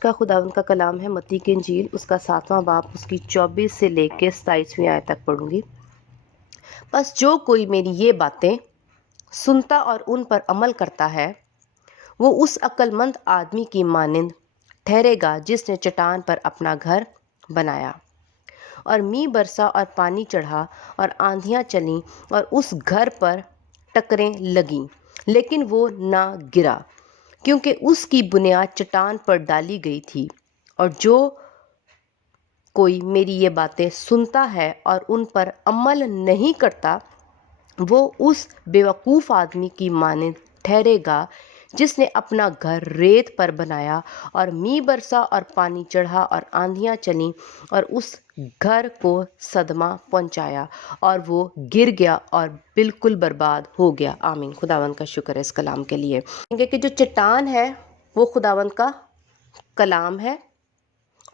کا خداوند کا کلام ہے متی کی انجیل، اس کا 7واں باب، اس کی 24 سے لے کے 27ویں آیت تک پڑھوں گی۔ بس جو کوئی میری یہ باتیں سنتا اور ان پر عمل کرتا ہے وہ اس عقل مند آدمی کی مانند ٹھہرے گا جس نے چٹان پر اپنا گھر بنایا، اور مینہ برسا اور پانی چڑھا اور آندھیاں چلیں اور اس گھر پر ٹکریں لگیں، لیکن وہ نہ گرا کیونکہ اس کی بنیاد چٹان پر ڈالی گئی تھی۔ اور جو کوئی میری یہ باتیں سنتا ہے اور ان پر عمل نہیں کرتا وہ اس بیوقوف آدمی کی مانند ٹھہرے گا جس نے اپنا گھر ریت پر بنایا، اور مینہ برسا اور پانی چڑھا اور آندھیاں چلیں اور اس گھر کو صدمہ پہنچایا، اور وہ گر گیا اور بالکل برباد ہو گیا۔ آمین۔ خداوند کا شکر ہے اس کلام کے لیے کہ جو چٹان ہے وہ خداوند کا کلام ہے،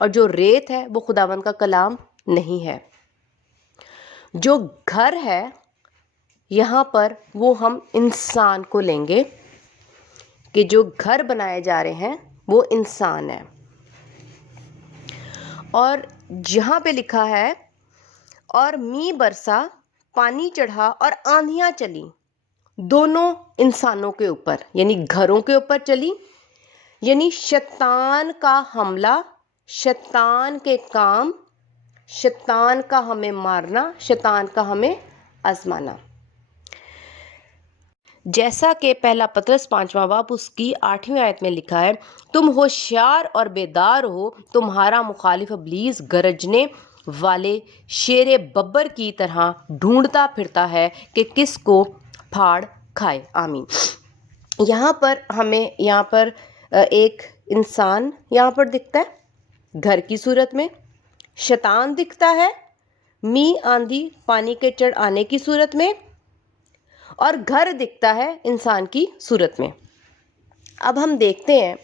اور جو ریت ہے وہ خداوند کا کلام نہیں ہے۔ جو گھر ہے یہاں پر وہ ہم انسان کو لیں گے کہ جو گھر بنائے جا رہے ہیں وہ انسان ہے، اور جہاں پہ لکھا ہے اور مینہ برسا، پانی چڑھا اور آندھیاں چلیں، دونوں انسانوں کے اوپر یعنی گھروں کے اوپر چلی، یعنی شیطان کا حملہ، شیطان کے کام، شیطان کا ہمیں مارنا، شیطان کا ہمیں آزمانا۔ جیسا کہ پہلا پطرس 5واں باب اس کی 8ویں آیت میں لکھا ہے، تم ہوشیار اور بیدار ہو، تمہارا مخالف ابلیس گرجنے والے شیر ببر کی طرح ڈھونڈتا پھرتا ہے کہ کس کو پھاڑ کھائے۔ آمین۔ یہاں پر ایک انسان یہاں پر دکھتا ہے گھر کی صورت میں، شیطان دکھتا ہے مینہ آندھی پانی کے چڑھ آنے کی صورت میں، اور گھر دکھتا ہے انسان کی صورت میں۔ اب ہم دیکھتے ہیں،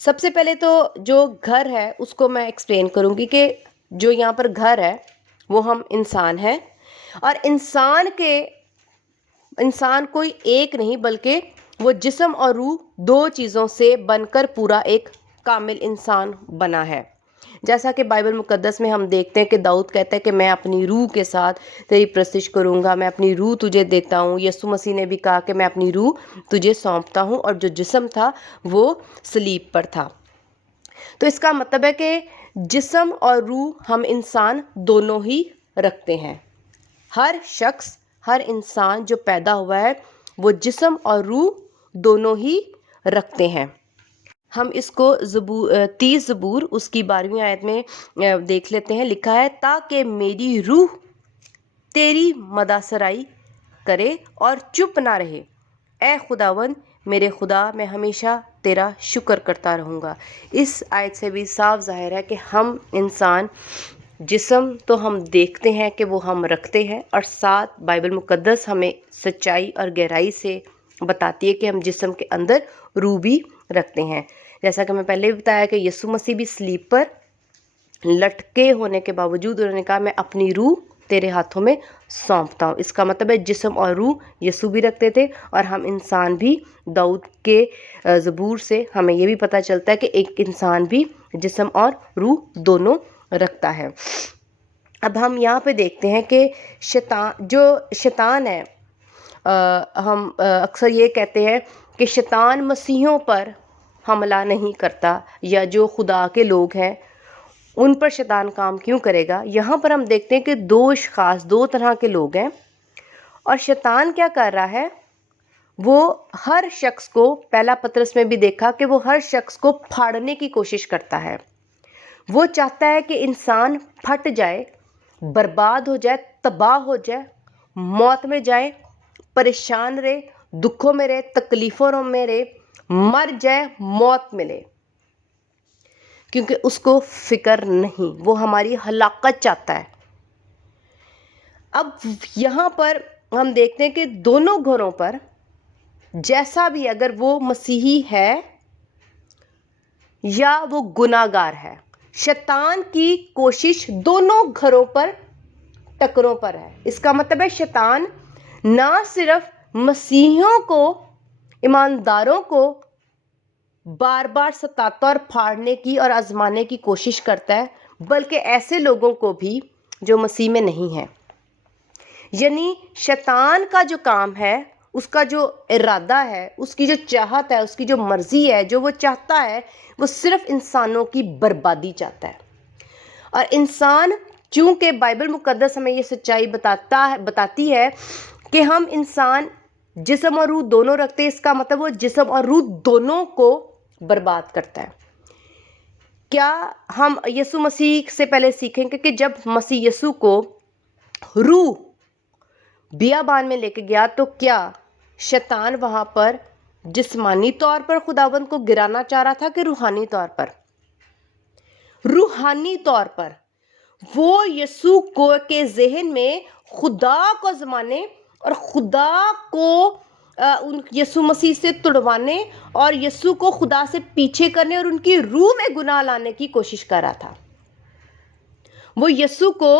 سب سے پہلے تو جو گھر ہے اس کو میں ایکسپلین کروں گی کہ جو یہاں پر گھر ہے وہ ہم انسان ہیں، اور انسان کوئی ایک نہیں بلکہ وہ جسم اور روح دو چیزوں سے بن کر پورا ایک کامل انسان بنا ہے۔ جیسا کہ بائبل مقدس میں ہم دیکھتے ہیں کہ داؤد کہتا ہے کہ میں اپنی روح کے ساتھ تیری پرستش کروں گا، میں اپنی روح تجھے دیتا ہوں۔ یسوع مسیح نے بھی کہا کہ میں اپنی روح تجھے سونپتا ہوں، اور جو جسم تھا وہ صلیب پر تھا۔ تو اس کا مطلب ہے کہ جسم اور روح ہم انسان دونوں ہی رکھتے ہیں۔ ہر شخص، ہر انسان جو پیدا ہوا ہے وہ جسم اور روح دونوں ہی رکھتے ہیں۔ ہم اس کو 30 زبور اس کی 12ویں آیت میں دیکھ لیتے ہیں۔ لکھا ہے، تاکہ میری روح تیری مدح سرائی کرے اور چپ نہ رہے، اے خداوند میرے خدا، میں ہمیشہ تیرا شکر کرتا رہوں گا۔ اس آیت سے بھی صاف ظاہر ہے کہ ہم انسان جسم تو ہم دیکھتے ہیں کہ وہ ہم رکھتے ہیں، اور ساتھ بائبل مقدس ہمیں سچائی اور گہرائی سے بتاتی ہے کہ ہم جسم کے اندر روح بھی رکھتے ہیں۔ جیسا کہ میں پہلے بھی بتایا کہ یسوع مسیح بھی صلیب پر لٹکے ہونے کے باوجود انہوں نے کہا میں اپنی روح تیرے ہاتھوں میں سونپتا ہوں۔ اس کا مطلب ہے جسم اور روح یسوع بھی رکھتے تھے، اور ہم انسان بھی داؤد کے زبور سے ہمیں یہ بھی پتہ چلتا ہے کہ ایک انسان بھی جسم اور روح دونوں رکھتا ہے۔ اب ہم یہاں پہ دیکھتے ہیں کہ شیطان ہے، ہم اکثر یہ کہتے ہیں کہ شیطان مسیحیوں پر حملہ نہیں کرتا، یا جو خدا کے لوگ ہیں ان پر شیطان کام کیوں کرے گا۔ یہاں پر ہم دیکھتے ہیں کہ دو طرح کے لوگ ہیں، اور شیطان کیا کر رہا ہے، وہ ہر شخص کو، پہلا پطرس میں بھی دیکھا کہ وہ ہر شخص کو پھاڑنے کی کوشش کرتا ہے۔ وہ چاہتا ہے کہ انسان پھٹ جائے، برباد ہو جائے، تباہ ہو جائے، موت میں جائے، پریشان رہے، دکھوں میں رہے، تکلیفوں میں رہے، مر جائے، موت ملے، کیونکہ اس کو فکر نہیں، وہ ہماری ہلاکت چاہتا ہے۔ اب یہاں پر ہم دیکھتے ہیں کہ دونوں گھروں پر جیسا بھی، اگر وہ مسیحی ہے یا وہ گناہ گار ہے، شیطان کی کوشش دونوں گھروں پر ٹکروں پر ہے۔ اس کا مطلب ہے شیطان نہ صرف مسیحیوں کو، ایمانداروں کو بار بار ستاتا اور پھاڑنے کی اور آزمانے کی کوشش کرتا ہے، بلکہ ایسے لوگوں کو بھی جو مسیح میں نہیں ہیں۔ یعنی شیطان کا جو کام ہے، اس کا جو ارادہ ہے، اس کی جو چاہت ہے، اس کی جو مرضی ہے، جو وہ چاہتا ہے، وہ صرف انسانوں کی بربادی چاہتا ہے۔ اور انسان، چونکہ بائبل مقدس ہمیں یہ سچائی بتاتی ہے کہ ہم انسان جسم اور روح دونوں رکھتے ہیں، اس کا مطلب وہ جسم اور روح دونوں کو برباد کرتا ہے۔ کیا ہم یسوع مسیح سے پہلے سیکھیں گے کہ جب مسیح یسوع کو روح بیابان میں لے کے گیا تو کیا شیطان وہاں پر جسمانی طور پر خداوند کو گرانا چاہ رہا تھا کہ روحانی طور پر؟ روحانی طور پر وہ یسوع کو کے ذہن میں خدا کو آزمانے اور خدا کو یسوع مسیح سے تڑوانے اور یسوع کو خدا سے پیچھے کرنے اور ان کی روح میں گناہ لانے کی کوشش کر رہا تھا۔ وہ یسوع کو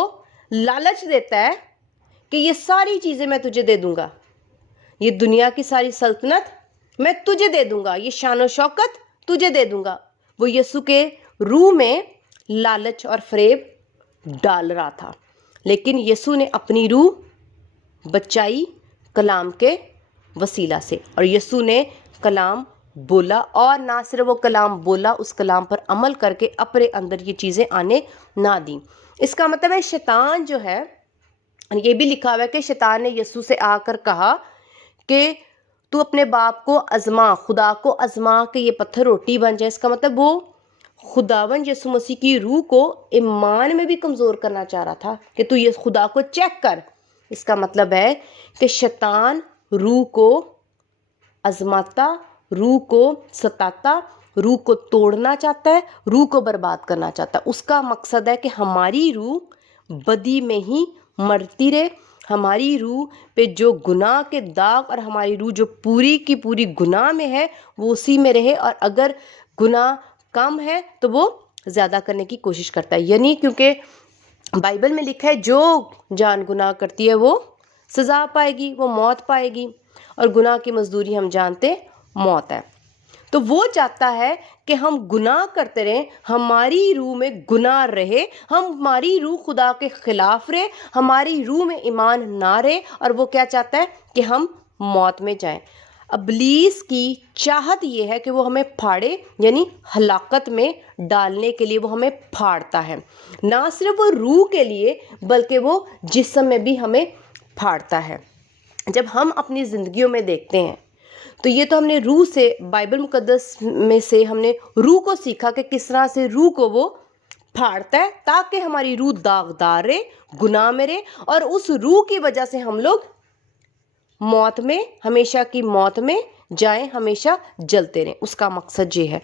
لالچ دیتا ہے کہ یہ ساری چیزیں میں تجھے دے دوں گا، یہ دنیا کی ساری سلطنت میں تجھے دے دوں گا، یہ شان و شوکت تجھے دے دوں گا۔ وہ یسوع کے روح میں لالچ اور فریب ڈال رہا تھا، لیکن یسوع نے اپنی روح بچائی کلام کے وسیلہ سے، اور یسوع نے کلام بولا، اور نہ صرف وہ کلام بولا، اس کلام پر عمل کر کے اپنے اندر یہ چیزیں آنے نہ دیں۔ اس کا مطلب ہے شیطان جو ہے، یہ بھی لکھا ہوا ہے کہ شیطان نے یسوع سے آ کر کہا کہ تو اپنے باپ کو آزما، خدا کو آزما کہ یہ پتھر روٹی بن جائے۔ اس کا مطلب وہ خداوند یسوع مسیح کی روح کو ایمان میں بھی کمزور کرنا چاہ رہا تھا کہ تو یہ خدا کو چیک کر۔ اس کا مطلب ہے کہ شیطان روح کو آزماتا، روح کو ستاتا، روح کو توڑنا چاہتا ہے، روح کو برباد کرنا چاہتا ہے۔ اس کا مقصد ہے کہ ہماری روح بدی میں ہی مرتی رہے، ہماری روح پہ جو گناہ کے داغ اور ہماری روح جو پوری کی پوری گناہ میں ہے وہ اسی میں رہے، اور اگر گناہ کم ہے تو وہ زیادہ کرنے کی کوشش کرتا ہے۔ یعنی کیونکہ بائبل میں لکھا ہے جو جان گناہ کرتی ہے وہ سزا پائے گی، وہ موت پائے گی، اور گناہ کی مزدوری ہم جانتے موت ہے۔ تو وہ چاہتا ہے کہ ہم گناہ کرتے رہیں، ہماری روح میں گناہ رہے، ہماری روح خدا کے خلاف رہے، ہماری روح میں ایمان نہ رہے، اور وہ کیا چاہتا ہے کہ ہم موت میں جائیں۔ ابلیس کی چاہت یہ ہے کہ وہ ہمیں پھاڑے، یعنی ہلاکت میں ڈالنے کے لیے وہ ہمیں پھاڑتا ہے، نہ صرف وہ روح کے لیے بلکہ وہ جسم میں بھی ہمیں پھاڑتا ہے۔ جب ہم اپنی زندگیوں میں دیکھتے ہیں تو یہ تو ہم نے روح سے، بائبل مقدس میں سے ہم نے روح کو سیکھا کہ کس طرح سے روح کو وہ پھاڑتا ہے تاکہ ہماری روح داغدار رہے، گناہ میں رہے، اور اس روح کی وجہ سے ہم لوگ موت میں، ہمیشہ کی موت میں جائیں، ہمیشہ جلتے رہیں۔ اس کا مقصد یہ ہے۔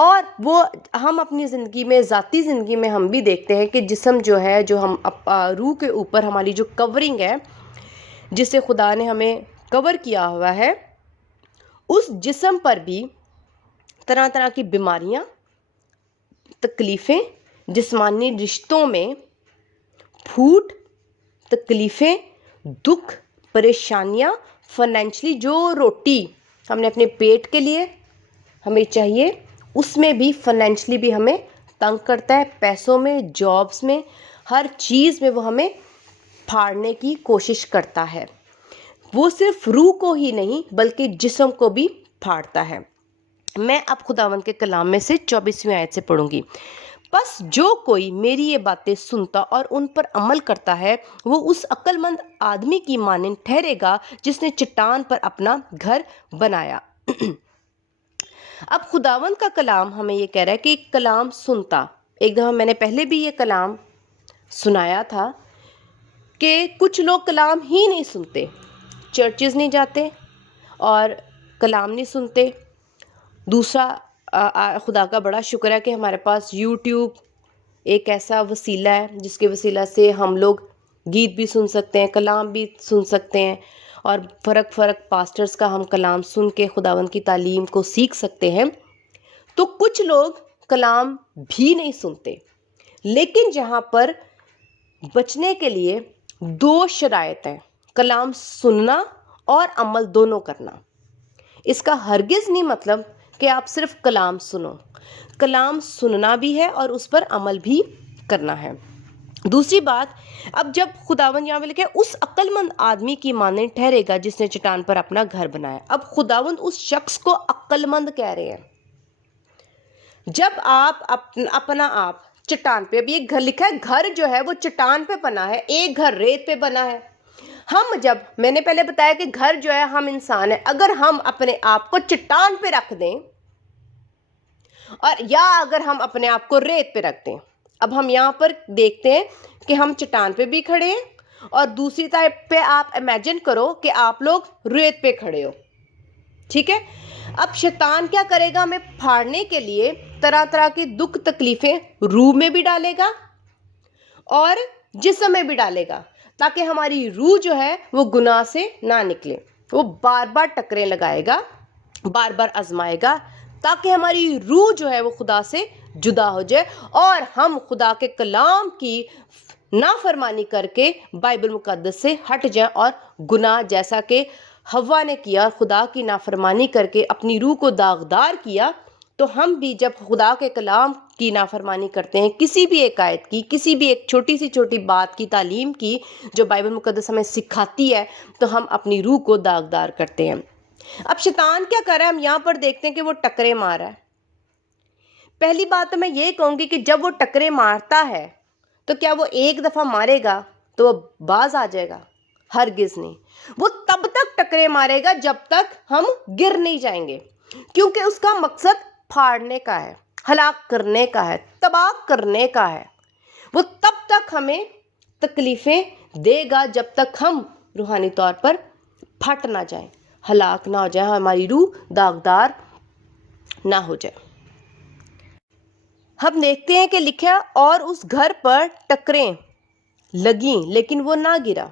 اور وہ ہم اپنی زندگی میں، ذاتی زندگی میں ہم بھی دیکھتے ہیں کہ جسم جو ہے، جو ہم روح کے اوپر ہماری جو کورنگ ہے، جس سے خدا نے ہمیں کور کیا ہوا ہے، اس جسم پر بھی طرح طرح کی بیماریاں، تکلیفیں، جسمانی رشتوں میں پھوٹ، تکلیفیں، دکھ، پریشانیاں، فائنینشلی جو روٹی ہم نے اپنے پیٹ کے لیے ہمیں چاہیے، اس میں بھی فائنینشلی بھی ہمیں تنگ کرتا ہے، پیسوں میں، جابس میں، ہر چیز میں وہ ہمیں پھاڑنے کی کوشش کرتا ہے۔ وہ صرف روح کو ہی نہیں بلکہ جسم کو بھی پھاڑتا ہے۔ میں اب خداوند کے کلام میں سے 24ویں آیت سے پڑھوں گی۔ بس جو کوئی میری یہ باتیں سنتا اور ان پر عمل کرتا ہے وہ اس عقل مند آدمی کی مانند ٹھہرے گا جس نے چٹان پر اپنا گھر بنایا۔ اب خداوند کا کلام ہمیں یہ کہہ رہا ہے کہ ایک کلام سنتا، ایک دفعہ میں نے پہلے بھی یہ کلام سنایا تھا کہ کچھ لوگ کلام ہی نہیں سنتے، چرچز نہیں جاتے اور کلام نہیں سنتے۔ دوسرا خدا کا بڑا شکر ہے کہ ہمارے پاس یوٹیوب ایک ایسا وسیلہ ہے جس کے وسیلہ سے ہم لوگ گیت بھی سن سکتے ہیں، کلام بھی سن سکتے ہیں، اور فرق پاسٹرز کا ہم کلام سن کے خداوند کی تعلیم کو سیکھ سکتے ہیں۔ تو کچھ لوگ کلام بھی نہیں سنتے، لیکن جہاں پر بچنے کے لیے دو شرائط ہیں، کلام سننا اور عمل دونوں کرنا۔ اس کا ہرگز نہیں مطلب کہ آپ صرف کلام سنو، کلام سننا بھی ہے اور اس پر عمل بھی کرنا ہے۔ دوسری بات، اب جب خداوند یہاں پہ لکھا ہے اس عقل مند آدمی کی مانند ٹھہرے گا جس نے چٹان پر اپنا گھر بنایا۔ اب خداوند اس شخص کو عقل مند کہہ رہے ہیں۔ جب آپ اپنا آپ چٹان پہ، اب یہ گھر لکھا ہے، گھر جو ہے وہ چٹان پہ بنا ہے، ایک گھر ریت پہ بنا ہے۔ ہم جب، میں نے پہلے بتایا کہ گھر جو ہے ہم انسان ہیں، اگر ہم اپنے آپ کو چٹان پہ رکھ دیں اور یا اگر ہم اپنے آپ کو ریت پہ رکھ دیں، اب ہم یہاں پر دیکھتے ہیں کہ ہم چٹان پہ بھی کھڑے ہیں اور دوسری طرف پہ آپ امیجن کرو کہ آپ لوگ ریت پہ کھڑے ہو، ٹھیک ہے؟ اب شیطان کیا کرے گا؟ ہمیں پھاڑنے کے لیے طرح طرح کی دکھ تکلیفیں روح میں بھی ڈالے گا اور جسم میں بھی ڈالے گا، تاکہ ہماری روح جو ہے وہ گناہ سے نہ نکلے۔ وہ بار بار ٹکریں لگائے گا، بار بار آزمائے گا، تاکہ ہماری روح جو ہے وہ خدا سے جدا ہو جائے اور ہم خدا کے کلام کی نافرمانی کر کے بائبل مقدس سے ہٹ جائیں اور گناہ جیسا کہ حوا نے کیا، خدا کی نافرمانی کر کے اپنی روح کو داغدار کیا، تو ہم بھی جب خدا کے کلام کی نافرمانی کرتے ہیں، کسی بھی ایک آیت کی، کسی بھی ایک چھوٹی سی چھوٹی بات کی، تعلیم کی جو بائبل مقدس ہمیں سکھاتی ہے، تو ہم اپنی روح کو داغدار کرتے ہیں۔ اب شیطان کیا کر رہا ہے؟ ہم یہاں پر دیکھتے ہیں کہ وہ ٹکرے مار رہا ہے۔ پہلی بات تو میں یہ کہوں گی کہ جب وہ ٹکرے مارتا ہے تو کیا وہ ایک دفعہ مارے گا تو وہ باز آ جائے گا؟ ہرگز نہیں۔ وہ تب تک ٹکرے مارے گا جب تک ہم گر نہیں جائیں گے، کیونکہ اس کا مقصد پھاڑنے کا ہے، ہلاک کرنے کا ہے، تباہ کرنے کا ہے۔ وہ تب تک ہمیں تکلیفیں دے گا جب تک ہم روحانی طور پر پھٹ نہ جائیں، ہلاک نہ ہو جائیں، ہماری روح داغدار نہ ہو جائے۔ ہم دیکھتے ہیں کہ لکھا اور اس گھر پر ٹکریں لگیں لیکن وہ نہ گرا۔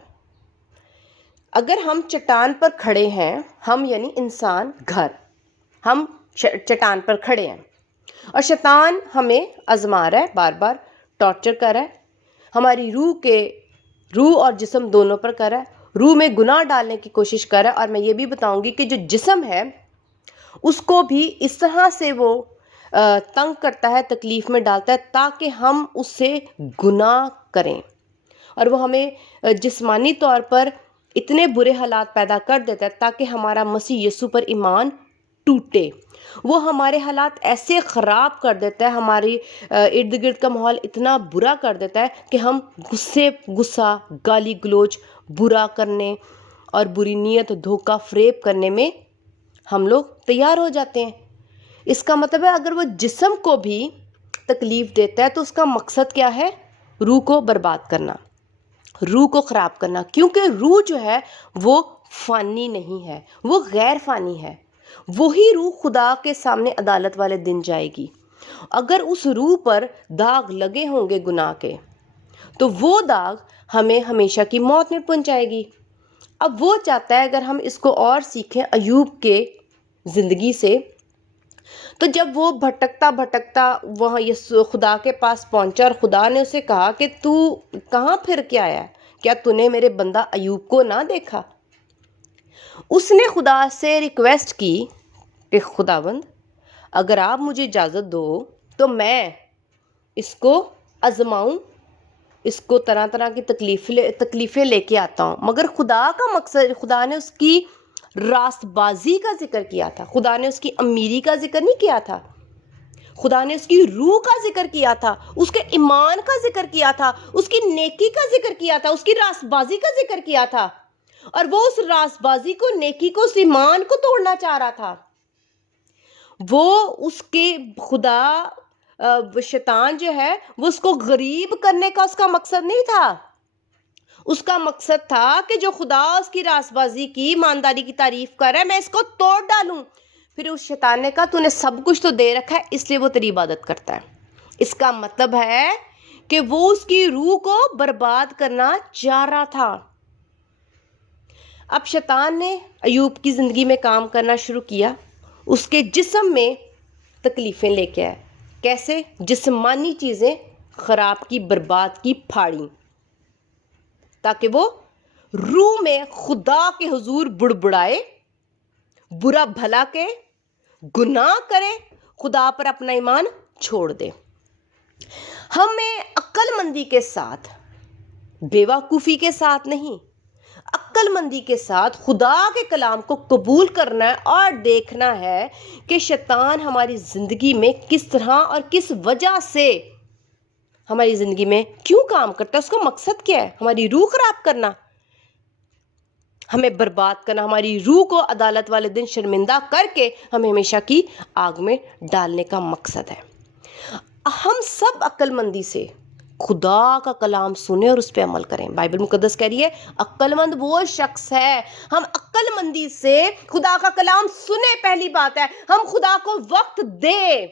اگر ہم چٹان پر کھڑے ہیں، ہم یعنی انسان، گھر، ہم چٹان پر کھڑے ہیں اور شیطان ہمیں آزما رہا ہے، بار بار ٹارچر کر رہا ہے، ہماری روح اور جسم دونوں پر کر رہا ہے، روح میں گناہ ڈالنے کی کوشش کر رہا ہے۔ اور میں یہ بھی بتاؤں گی کہ جو جسم ہے اس کو بھی اس طرح سے وہ تنگ کرتا ہے، تکلیف میں ڈالتا ہے تاکہ ہم اس سے گناہ کریں، اور وہ ہمیں جسمانی طور پر اتنے برے حالات پیدا کر دیتا ہے تاکہ ہمارا مسیح یسوع پر ایمان ٹوٹے۔ وہ ہمارے حالات ایسے خراب کر دیتا ہے، ہماری ارد گرد کا ماحول اتنا برا کر دیتا ہے کہ ہم غصہ، گالی گلوچ، برا کرنے اور بری نیت، دھوکہ فریب کرنے میں ہم لوگ تیار ہو جاتے ہیں۔ اس کا مطلب ہے اگر وہ جسم کو بھی تکلیف دیتا ہے تو اس کا مقصد کیا ہے؟ روح کو برباد کرنا، روح کو خراب کرنا، کیونکہ روح جو ہے وہ فانی نہیں ہے، وہ غیر فانی ہے۔ وہی روح خدا کے سامنے عدالت والے دن جائے گی۔ اگر اس روح پر داغ لگے ہوں گے گناہ کے تو وہ داغ ہمیں ہمیشہ کی موت میں پہنچائے گی۔ اب وہ چاہتا ہے، اگر ہم اس کو اور سیکھیں ایوب کے زندگی سے، تو جب وہ بھٹکتا وہاں خدا کے پاس پہنچا اور خدا نے اسے کہا کہ تو کہاں پھر کے آیا؟ کیا تو نے میرے بندہ ایوب کو نہ دیکھا؟ اس نے خدا سے ریکویسٹ کی کہ خداوند اگر آپ مجھے اجازت دو تو میں اس کو آزماؤں، اس کو طرح طرح کی تکلیفیں لے کے آتا ہوں۔ مگر خدا کا مقصد، خدا نے اس کی راست بازی کا ذکر کیا تھا، خدا نے اس کی امیری کا ذکر نہیں کیا تھا، خدا نے اس کی روح کا ذکر کیا تھا، اس کے ایمان کا ذکر کیا تھا، اس کی نیکی کا ذکر کیا تھا، اس کی راست بازی کا ذکر کیا تھا، اور وہ اس راست بازی کو، نیکی کو، اس ایمان کو توڑنا چاہ رہا تھا۔ وہ اس کے خدا شیطان جو ہے وہ اس کو غریب کرنے کا اس کا مقصد نہیں تھا۔ اس کا مقصد تھا کہ جو خدا اس کی راست بازی کی، ایمانداری کی تعریف کر رہا ہے، میں اس کو توڑ ڈالوں۔ پھر اس شیطان نے کہا تو نے سب کچھ تو دے رکھا ہے، اس لیے وہ تیری عبادت کرتا ہے۔ اس کا مطلب ہے کہ وہ اس کی روح کو برباد کرنا چاہ رہا تھا۔ اب شیطان نے ایوب کی زندگی میں کام کرنا شروع کیا، اس کے جسم میں تکلیفیں لے کے آئے۔ کیسے؟ جسمانی چیزیں خراب کی، برباد کی، پھاڑی، تاکہ وہ روح میں خدا کے حضور بڑبڑائے، برا بھلا کے، گناہ کرے, خدا پر اپنا ایمان چھوڑ دے. ہمیں عقل مندی کے ساتھ, بیوقوفی کے ساتھ نہیں, عقل مندی کے ساتھ خدا کے کلام کو قبول کرنا ہے اور دیکھنا ہے کہ شیطان ہماری زندگی میں کس طرح اور کس وجہ سے ہماری زندگی میں کیوں کام کرتا ہے, اس کا مقصد کیا ہے. ہماری روح خراب کرنا, ہمیں برباد کرنا, ہماری روح کو عدالت والے دن شرمندہ کر کے ہمیں ہمیشہ کی آگ میں ڈالنے کا مقصد ہے. ہم سب عقل مندی سے خدا کا کلام سنیں اور اس پہ عمل کریں. بائبل مقدس کہہ رہی ہے عقل مند وہ شخص ہے. ہم عقل مندی سے خدا کا کلام سنیں. پہلی بات ہے ہم خدا کو وقت دیں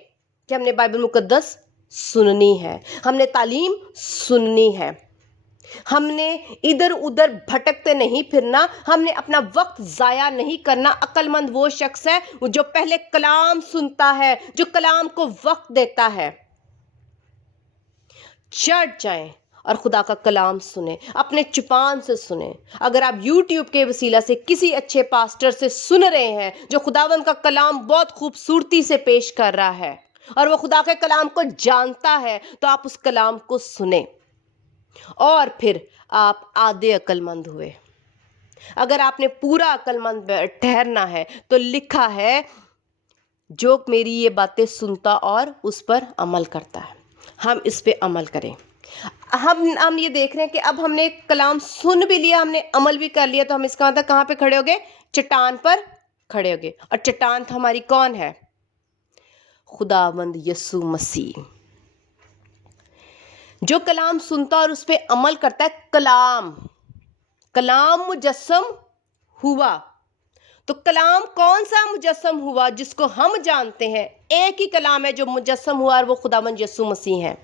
کہ ہم نے بائبل مقدس سننی ہے, ہم نے تعلیم سننی ہے, ہم نے ادھر ادھر بھٹکتے نہیں پھرنا, ہم نے اپنا وقت ضائع نہیں کرنا. عقل مند وہ شخص ہے جو پہلے کلام سنتا ہے, جو کلام کو وقت دیتا ہے. چرچ جائیں اور خدا کا کلام سنیں, اپنے چپان سے سنیں. اگر آپ یوٹیوب کے وسیلہ سے کسی اچھے پاسٹر سے سن رہے ہیں جو خداوند کا کلام بہت خوبصورتی سے پیش کر رہا ہے اور وہ خدا کے کلام کو جانتا ہے, تو آپ اس کلام کو سنیں. اور پھر آپ آدھے عقل مند ہوئے. اگر آپ نے پورا عقل مند ٹھہرنا ہے تو لکھا ہے جو میری یہ باتیں سنتا اور اس پر عمل کرتا ہے. ہم اس پہ عمل کریں. ہم یہ دیکھ رہے ہیں کہ اب ہم نے کلام سن بھی لیا, ہم نے عمل بھی کر لیا, تو ہم اس کا مطلب کہاں پہ کھڑے ہو گئے؟ چٹان پر کھڑے ہو گئے. اور چٹان ہماری کون ہے؟ خداوند یسوع مسیح. جو کلام سنتا اور اس پہ عمل کرتا ہے, کلام مجسم ہوا. تو کلام کون سا مجسم ہوا جس کو ہم جانتے ہیں؟ ایک ہی کلام ہے جو مجسم ہوا اور وہ خداوند یسوع مسیح ہے.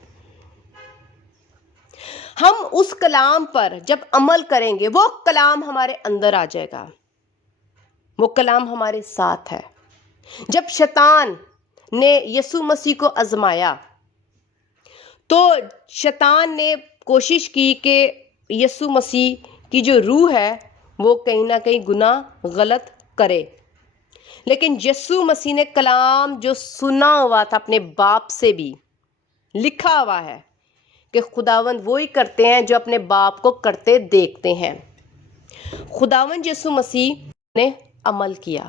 ہم اس کلام پر جب عمل کریں گے وہ کلام ہمارے اندر آ جائے گا, وہ کلام ہمارے ساتھ ہے. جب شیطان نے یسوع مسیح کو آزمایا تو شیطان نے کوشش کی کہ یسوع مسیح کی جو روح ہے وہ کہیں نہ کہیں گناہ غلط کرے. لیکن یسوع مسیح نے کلام جو سنا ہوا تھا اپنے باپ سے بھی, لکھا ہوا ہے کہ خداوند وہی کرتے ہیں جو اپنے باپ کو کرتے دیکھتے ہیں. خداوند یسوع مسیح نے عمل کیا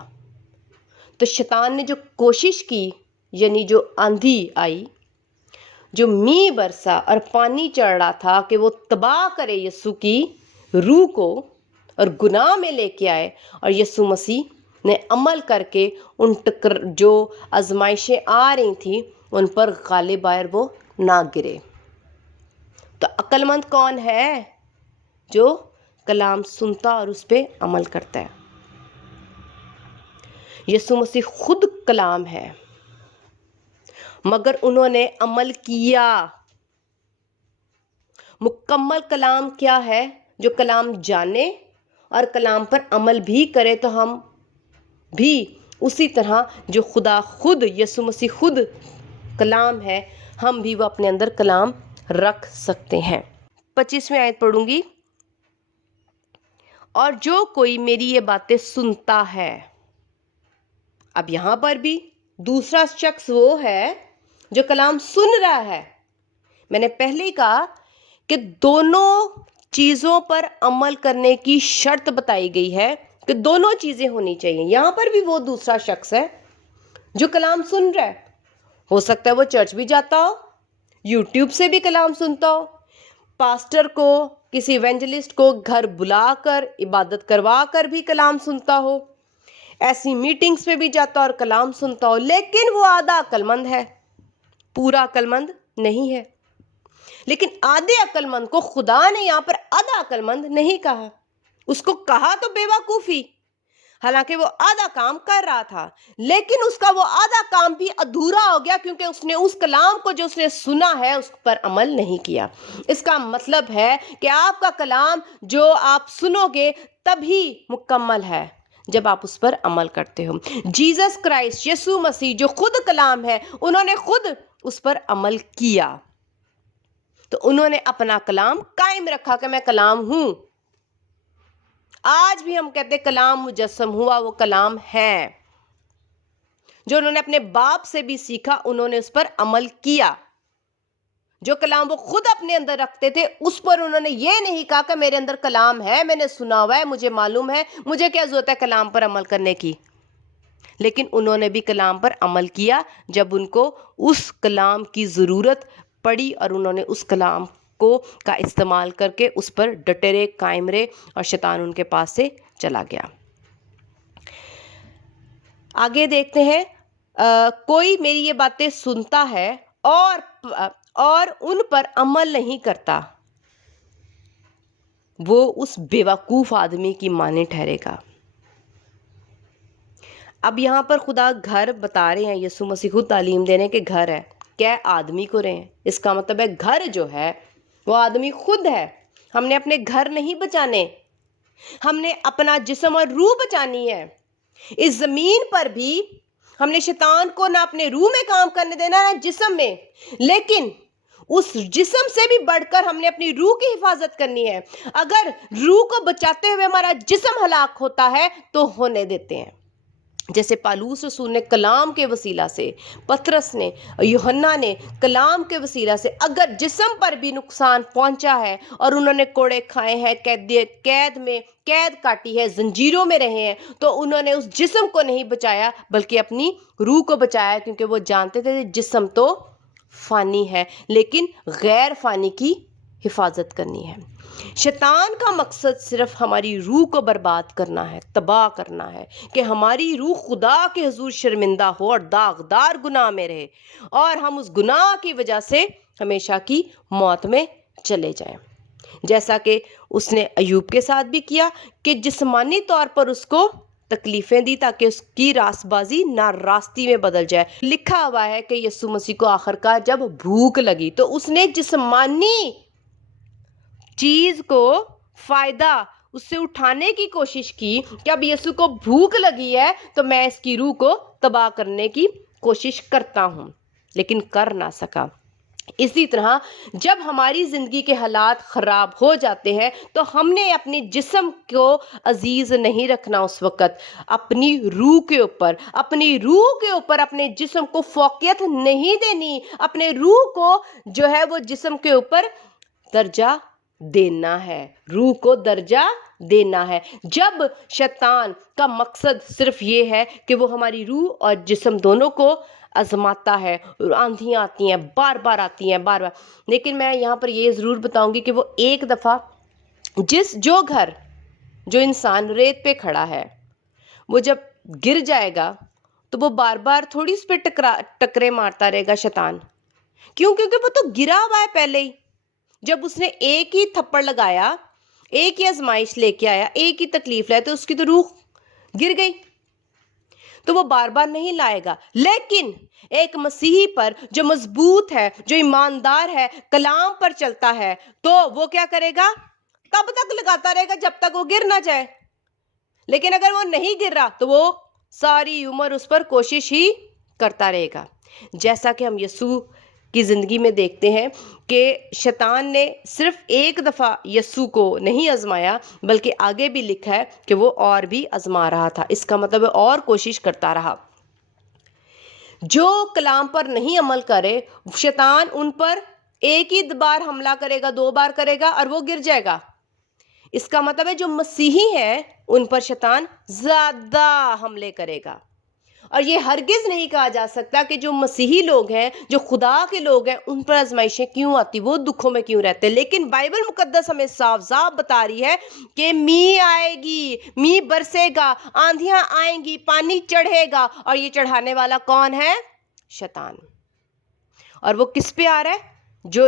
تو شیطان نے جو کوشش کی, یعنی جو آندھی آئی, جو میہ برسا اور پانی چڑھ رہا تھا کہ وہ تباہ کرے یسوع کی روح کو اور گناہ میں لے کے آئے, اور یسوع مسیح نے عمل کر کے ان جو آزمائشیں آ رہی تھیں ان پر غالب آئے, وہ نہ گرے. تو عقل مند کون ہے؟ جو کلام سنتا اور اس پہ عمل کرتا ہے. یسوع مسیح خود کلام ہے مگر انہوں نے عمل کیا. مکمل کلام کیا ہے؟ جو کلام جانے اور کلام پر عمل بھی کرے. تو ہم بھی اسی طرح جو خدا خود, یسوع مسیح خود کلام ہے, ہم بھی وہ اپنے اندر کلام رکھ سکتے ہیں. 25ویں آیت پڑھوں گی. اور جو کوئی میری یہ باتیں سنتا ہے. اب یہاں پر بھی دوسرا شخص وہ ہے جو کلام سن رہا ہے. میں نے پہلے ہی کہا کہ دونوں چیزوں پر عمل کرنے کی شرط بتائی گئی ہے کہ دونوں چیزیں ہونی چاہیے. یہاں پر بھی وہ دوسرا شخص ہے جو کلام سن رہا ہے. ہو سکتا ہے وہ چرچ بھی جاتا ہو, یوٹیوب سے بھی کلام سنتا ہو, پاسٹر کو, کسی ایونجلسٹ کو گھر بلا کر عبادت کروا کر بھی کلام سنتا ہو, ایسی میٹنگز پہ بھی جاتا اور کلام سنتا ہو, لیکن وہ آدھا عقل مند ہے, پورا عقل مند نہیں ہے. لیکن آدھے عقل مند کو خدا نے یہاں پر آدھا عقل مند نہیں کہا, اس کو کہا تو بے وقوفی, حالانکہ وہ آدھا کام کر رہا تھا, لیکن اس کا وہ آدھا کام بھی ادھورا ہو گیا کیونکہ اس نے اس کلام کو جو اس نے سنا ہے اس پر عمل نہیں کیا. اس کا مطلب ہے کہ آپ کا کلام جو آپ سنو گے تبھی مکمل ہے جب آپ اس پر عمل کرتے ہو. جیزس کرائسٹ, یسوع مسیح جو خود کلام ہے, انہوں نے خود اس پر عمل کیا, تو انہوں نے اپنا کلام قائم رکھا کہ میں کلام ہوں. آج بھی ہم کہتے ہیں کلام مجسم ہوا, وہ کلام ہے. جو انہوں نے اپنے باپ سے بھی سیکھا انہوں نے اس پر عمل کیا۔ جو کلام وہ خود اپنے اندر رکھتے تھے اس پر انہوں نے یہ نہیں کہا کہ میرے اندر کلام ہے، میں نے سنا ہوا ہے، مجھے معلوم ہے، مجھے کیا ضرورت ہے کلام پر عمل کرنے کی۔ لیکن انہوں نے بھی کلام پر عمل کیا جب ان کو اس کلام کی ضرورت پڑی، اور انہوں نے اس کلام کا استعمال کر کے اس پر ڈٹے رہے، قائم رہے، اور شیطان ان کے پاس سے چلا گیا۔ آگے دیکھتے ہیں، کوئی میری یہ باتیں سنتا ہے اور ان پر عمل نہیں کرتا، وہ اس بیوقوف آدمی کی مانند ٹھہرے گا۔ اب یہاں پر خدا گھر بتا رہے ہیں، یسوع مسیح خود تعلیم دے رہے ہیں کہ گھر ہے، کیا آدمی کو رہے ہیں؟ اس کا مطلب ہے گھر جو ہے وہ آدمی خود ہے۔ ہم نے اپنے گھر نہیں بچانے، ہم نے اپنا جسم اور روح بچانی ہے۔ اس زمین پر بھی ہم نے شیطان کو نہ اپنے روح میں کام کرنے دینا نہ جسم میں، لیکن اس جسم سے بھی بڑھ کر ہم نے اپنی روح کی حفاظت کرنی ہے۔ اگر روح کو بچاتے ہوئے ہمارا جسم ہلاک ہوتا ہے تو ہونے دیتے ہیں، جیسے پالوس رسول نے کلام کے وسیلہ سے، پطرس نے، یوحنا نے کلام کے وسیلہ سے اگر جسم پر بھی نقصان پہنچا ہے اور انہوں نے کوڑے کھائے ہیں، قید کاٹی ہے، زنجیروں میں رہے ہیں، تو انہوں نے اس جسم کو نہیں بچایا بلکہ اپنی روح کو بچایا، کیونکہ وہ جانتے تھے جسم تو فانی ہے لیکن غیر فانی کی حفاظت کرنی ہے۔ شیطان کا مقصد صرف ہماری روح کو برباد کرنا ہے، تباہ کرنا ہے، کہ ہماری روح خدا کے حضور شرمندہ ہو اور داغدار گناہ میں رہے، اور ہم اس گناہ کی وجہ سے ہمیشہ کی موت میں چلے جائیں، جیسا کہ اس نے ایوب کے ساتھ بھی کیا کہ جسمانی طور پر اس کو تکلیفیں دی تاکہ اس کی راست بازی ناراستی میں بدل جائے۔ لکھا ہوا ہے کہ یسوع مسیح کو آخر کا جب بھوک لگی تو اس نے جسمانی چیز کو فائدہ اس سے اٹھانے کی کوشش کی کہ اب یسوع کو بھوک لگی ہے تو میں اس کی روح کو تباہ کرنے کی کوشش کرتا ہوں، لیکن کر نہ سکا۔ اسی طرح جب ہماری زندگی کے حالات خراب ہو جاتے ہیں تو ہم نے اپنے جسم کو عزیز نہیں رکھنا، اس وقت اپنی روح کے اوپر اپنے جسم کو فوقیت نہیں دینی، اپنے روح کو جو ہے وہ جسم کے اوپر درجہ دینا ہے، روح کو درجہ دینا ہے۔ جب شیطان کا مقصد صرف یہ ہے کہ وہ ہماری روح اور جسم دونوں کو آزماتا ہے، آندھیاں آتی ہیں، بار بار آتی ہیں، بار بار، لیکن میں یہاں پر یہ ضرور بتاؤں گی کہ وہ ایک دفعہ جو انسان ریت پہ کھڑا ہے وہ جب گر جائے گا تو وہ بار بار تھوڑی اس پہ ٹکرے مارتا رہے گا شیطان، کیونکہ وہ تو گرا ہوا ہے پہلے ہی۔ جب اس نے ایک ہی تھپڑ لگایا، ایک ہی آزمائش لے کے آیا، ایک ہی تکلیف لائے، تو اس کی تو روح گر گئی، تو وہ بار بار نہیں لائے گا۔ لیکن ایک مسیحی پر جو مضبوط ہے، جو ایماندار ہے، کلام پر چلتا ہے، تو وہ کیا کرے گا؟ تب تک لگاتا رہے گا جب تک وہ گر نہ جائے۔ لیکن اگر وہ نہیں گر رہا تو وہ ساری عمر اس پر کوشش ہی کرتا رہے گا، جیسا کہ ہم یسوع کی زندگی میں دیکھتے ہیں کہ شیطان نے صرف ایک دفعہ یسوع کو نہیں آزمایا، بلکہ آگے بھی لکھا ہے کہ وہ اور بھی آزما رہا تھا، اس کا مطلب ہے اور کوشش کرتا رہا۔ جو کلام پر نہیں عمل کرے، شیطان ان پر ایک ہی بار حملہ کرے گا، 2 بار کرے گا اور وہ گر جائے گا۔ اس کا مطلب ہے جو مسیحی ہیں ان پر شیطان زیادہ حملے کرے گا، اور یہ ہرگز نہیں کہا جا سکتا کہ جو مسیحی لوگ ہیں، جو خدا کے لوگ ہیں، ان پر آزمائشیں کیوں آتی، وہ دکھوں میں کیوں رہتے۔ لیکن بائبل مقدس ہمیں صاف صاف بتا رہی ہے کہ می آئے گی، می برسے گا، آندھیاں آئیں گی، پانی چڑھے گا، اور یہ چڑھانے والا کون ہے؟ شیطان۔ اور وہ کس پہ آ رہا ہے؟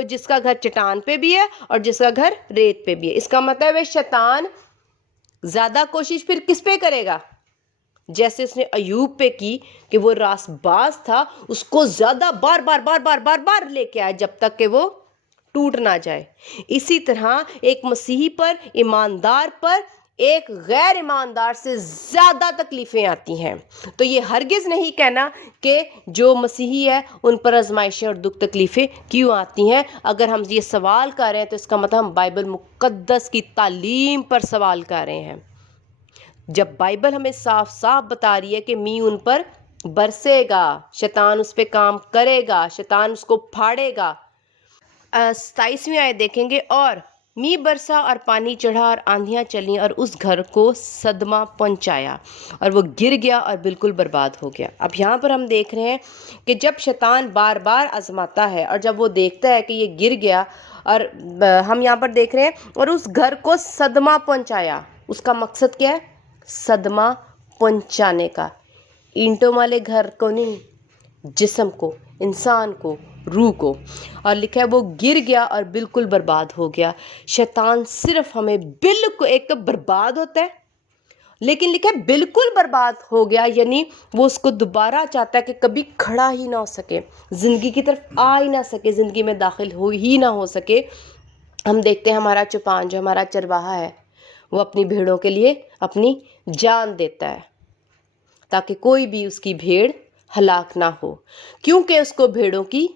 جس کا گھر چٹان پہ بھی ہے اور جس کا گھر ریت پہ بھی ہے۔ اس کا مطلب ہے شیطان زیادہ کوشش پھر کس پہ کرے گا؟ جیسے اس نے ایوب پہ کی کہ وہ راست باز تھا، اس کو زیادہ بار بار لے کے آئے جب تک کہ وہ ٹوٹ نہ جائے۔ اسی طرح ایک مسیحی پر، ایماندار پر، ایک غیر ایماندار سے زیادہ تکلیفیں آتی ہیں۔ تو یہ ہرگز نہیں کہنا کہ جو مسیحی ہے ان پر آزمائشیں اور دکھ تکلیفیں کیوں آتی ہیں۔ اگر ہم یہ سوال کر رہے ہیں تو اس کا مطلب ہم بائبل مقدس کی تعلیم پر سوال کر رہے ہیں، جب بائبل ہمیں صاف صاف بتا رہی ہے کہ می ان پر برسے گا، شیطان اس پہ کام کرے گا، شیطان اس کو پھاڑے گا۔ 27ویں آیت دیکھیں گے، اور می برسا اور پانی چڑھا اور آندھیاں چلیں اور اس گھر کو صدمہ پہنچایا اور وہ گر گیا اور بالکل برباد ہو گیا۔ اب یہاں پر ہم دیکھ رہے ہیں کہ جب شیطان بار بار آزماتا ہے اور جب وہ دیکھتا ہے کہ یہ گر گیا، اور ہم یہاں پر دیکھ رہے ہیں اور اس گھر کو صدمہ پہنچایا، اس کا مقصد کیا ہے؟ صدمہ پہنچانے کا۔ اینٹوں والے گھر کو نہیں، جسم کو، انسان کو، روح کو۔ اور لکھا ہے وہ گر گیا اور بالکل برباد ہو گیا۔ شیطان صرف ہمیں بالکل، ایک تو برباد ہوتا ہے، لیکن لکھا ہے بالکل برباد ہو گیا، یعنی وہ اس کو دوبارہ چاہتا ہے کہ کبھی کھڑا ہی نہ ہو سکے، زندگی کی طرف آ ہی نہ سکے، زندگی میں داخل ہو ہی نہ ہو سکے۔ ہم دیکھتے ہیں ہمارا چوپان جو ہمارا چرواہا ہے، وہ اپنی بھیڑوں کے لیے اپنی جان دیتا ہے تاکہ کوئی بھی اس کی بھیڑ ہلاک نہ ہو، کیونکہ اس کو بھیڑوں کی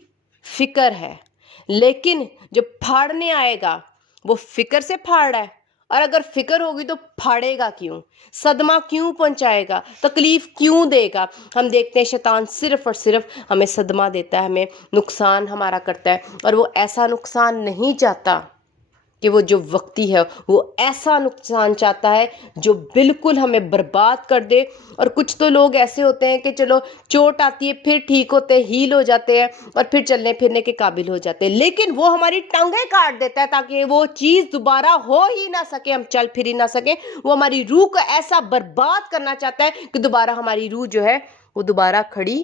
فکر ہے۔ لیکن جو پھاڑنے آئے گا وہ فکر سے پھاڑ رہا ہے، اور اگر فکر ہوگی تو پھاڑے گا کیوں؟ صدمہ کیوں پہنچائے گا؟ تکلیف کیوں دے گا؟ ہم دیکھتے ہیں شیطان صرف اور صرف ہمیں صدمہ دیتا ہے، ہمیں نقصان ہمارا کرتا ہے، اور وہ ایسا نقصان نہیں چاہتا کہ وہ جو وقتی ہے، وہ ایسا نقصان چاہتا ہے جو بالکل ہمیں برباد کر دے۔ اور کچھ تو لوگ ایسے ہوتے ہیں کہ چلو چوٹ آتی ہے پھر ٹھیک ہوتے ہیں، ہیل ہو جاتے ہیں اور پھر چلنے پھرنے کے قابل ہو جاتے ہیں، لیکن وہ ہماری ٹانگیں کاٹ دیتا ہے تاکہ وہ چیز دوبارہ ہو ہی نہ سکے، ہم چل پھر ہی نہ سکیں۔ وہ ہماری روح کو ایسا برباد کرنا چاہتا ہے کہ دوبارہ ہماری روح جو ہے وہ دوبارہ کھڑی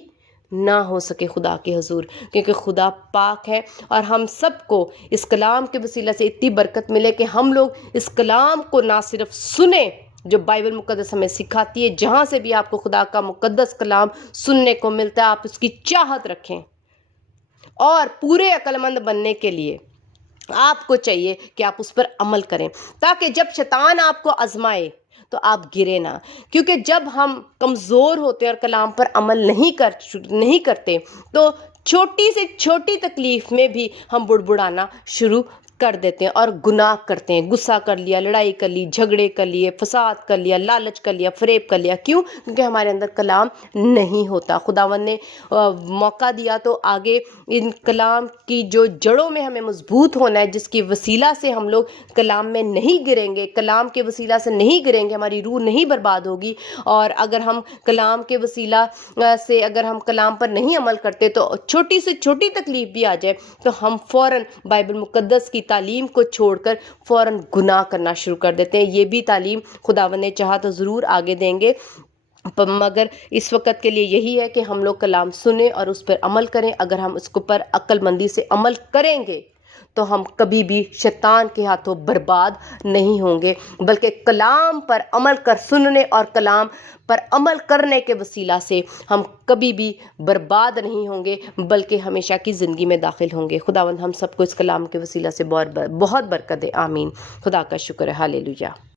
نہ ہو سکے خدا کے حضور، کیونکہ خدا پاک ہے۔ اور ہم سب کو اس کلام کے وسیلہ سے اتنی برکت ملے کہ ہم لوگ اس کلام کو نہ صرف سنیں جو بائبل مقدس ہمیں سکھاتی ہے، جہاں سے بھی آپ کو خدا کا مقدس کلام سننے کو ملتا ہے، آپ اس کی چاہت رکھیں، اور پورے عقل مند بننے کے لیے آپ کو چاہیے کہ آپ اس پر عمل کریں، تاکہ جب شیطان آپ کو آزمائے تو آپ گرے نہ۔ کیونکہ جب ہم کمزور ہوتے ہیں اور کلام پر عمل نہیں کرتے تو چھوٹی سے چھوٹی تکلیف میں بھی ہم بڑبڑانا شروع کر دیتے ہیں اور گناہ کرتے ہیں، غصہ کر لیا، لڑائی کر لی، جھگڑے کر لیے، فساد کر لیا، لالچ کر لیا، فریب کر لیا۔ کیوں؟ کیونکہ ہمارے اندر کلام نہیں ہوتا۔ خداوند نے موقع دیا تو آگے ان کلام کی جو جڑوں میں ہمیں مضبوط ہونا ہے، جس کی وسیلہ سے ہم لوگ کلام میں نہیں گریں گے، کلام کے وسیلہ سے نہیں گریں گے، ہماری روح نہیں برباد ہوگی۔ اور اگر ہم کلام کے وسیلہ سے اگر ہم کلام پر نہیں عمل کرتے تو چھوٹی سے چھوٹی تکلیف بھی آ جائے تو ہم فوراً بائبل مقدس کی تعلیم کو چھوڑ کر فوراً گناہ کرنا شروع کر دیتے ہیں۔ یہ بھی تعلیم خداوند نے چاہا تو ضرور آگے دیں گے، مگر اس وقت کے لیے یہی ہے کہ ہم لوگ کلام سنیں اور اس پر عمل کریں۔ اگر ہم اس کو پر عقل مندی سے عمل کریں گے تو ہم کبھی بھی شیطان کے ہاتھوں برباد نہیں ہوں گے، بلکہ کلام پر عمل کر سننے اور کلام پر عمل کرنے کے وسیلہ سے ہم کبھی بھی برباد نہیں ہوں گے، بلکہ ہمیشہ کی زندگی میں داخل ہوں گے۔ خداوند ہم سب کو اس کلام کے وسیلہ سے بہت برکت دے، آمین۔ خدا کا شکر ہے، ہاللیلویہ۔